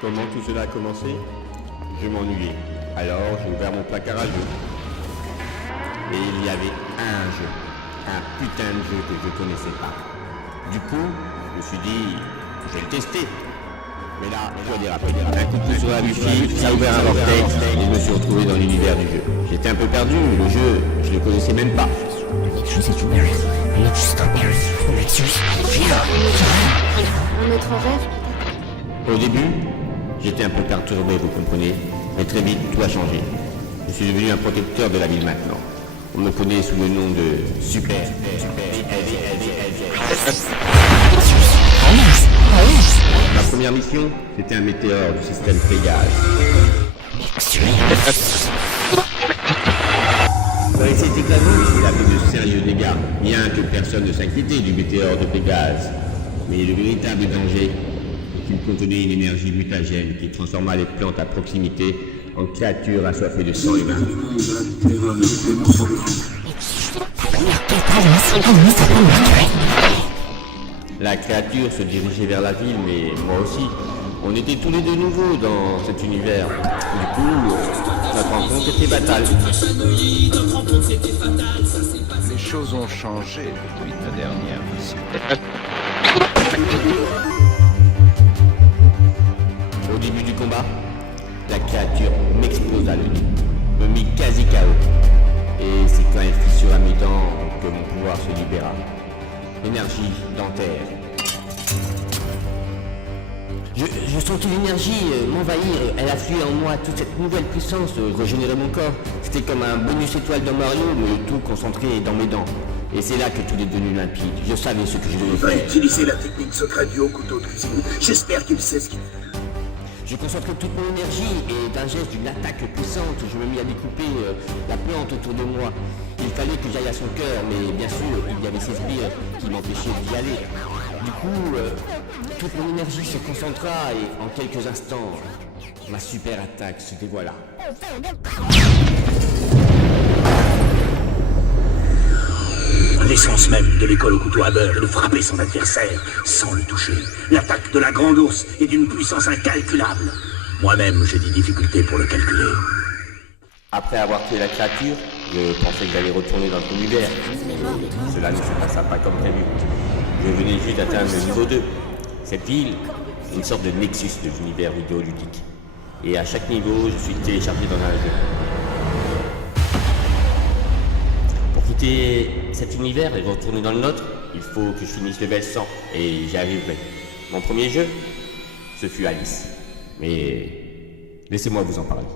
Comment tout cela a commencé? Je m'ennuyais. Alors j'ai ouvert mon placard à jeux. Et il y avait un jeu. Un putain de jeu que je connaissais pas. Du coup, je me suis dit, je vais le tester. Mais là, je dois dire après, un coup de pouce sur la wifi, ça a ouvert un vortex et je me suis retrouvé dans l'univers du jeu. J'étais un peu perdu, le jeu, je le connaissais même pas. Un autre horaire? Au début, j'étais un peu perturbé, vous comprenez, mais très vite, tout a changé. Je suis devenu un protecteur de la ville maintenant. On me connaît sous le nom de Super. Ma première mission, c'était un météore du système Pégase. Ça été éclaté, il a fait de sérieux dégâts, bien que personne ne s'inquiétait du météore de Pégase. Mais le véritable danger, c'est qu'il contenait une énergie mutagène qui transforma les plantes à proximité en créatures assoiffées de sang humain. La créature se dirigeait vers la ville, mais moi aussi. On était tous les deux nouveaux dans cet univers. Du coup, notre rencontre était fatale. Les choses ont changé depuis ta dernière mission. Au début du combat, la créature m'explosa le nez, me mit quasi KO. Et c'est quand elle fissura mes dents que mon pouvoir se libéra. Énergie dentaire. Je sentis l'énergie m'envahir, elle affluait en moi, toute cette nouvelle puissance régénérait mon corps. C'était comme un bonus étoile dans Mario, mais tout concentré dans mes dents. Et c'est là que tout est devenu limpide. Je savais ce que je devais Il va faire. utiliser la technique secrète du haut couteau de cuisine. J'espère qu'il sait ce qu'il fait. Je concentrais toute mon énergie et d'un geste d'une attaque puissante, je me mis à découper la plante autour de moi. Il fallait que j'aille à son cœur, mais bien sûr, il y avait ces sbires qui m'empêchaient d'y aller. Du coup, toute mon énergie se concentra et en quelques instants, ma super attaque se dévoila. L'essence même de l'école au couteau à beurre est de frapper son adversaire sans le toucher. L'attaque de la grande ours est d'une puissance incalculable. Moi-même, j'ai des difficultés pour le calculer. Après avoir tué la créature, je pensais que j'allais retourner dans notre univers. Cela ne se passa pas comme prévu. Je venais juste d'atteindre le niveau 2. Cette ville est une sorte de nexus de l'univers vidéoludique. Et à chaque niveau, je suis téléchargé dans un jeu. Pour quitter cet univers et retourner dans le nôtre, il faut que je finisse level 100. Et j'y arriverai. Mon premier jeu, ce fut Alice. Mais laissez-moi vous en parler.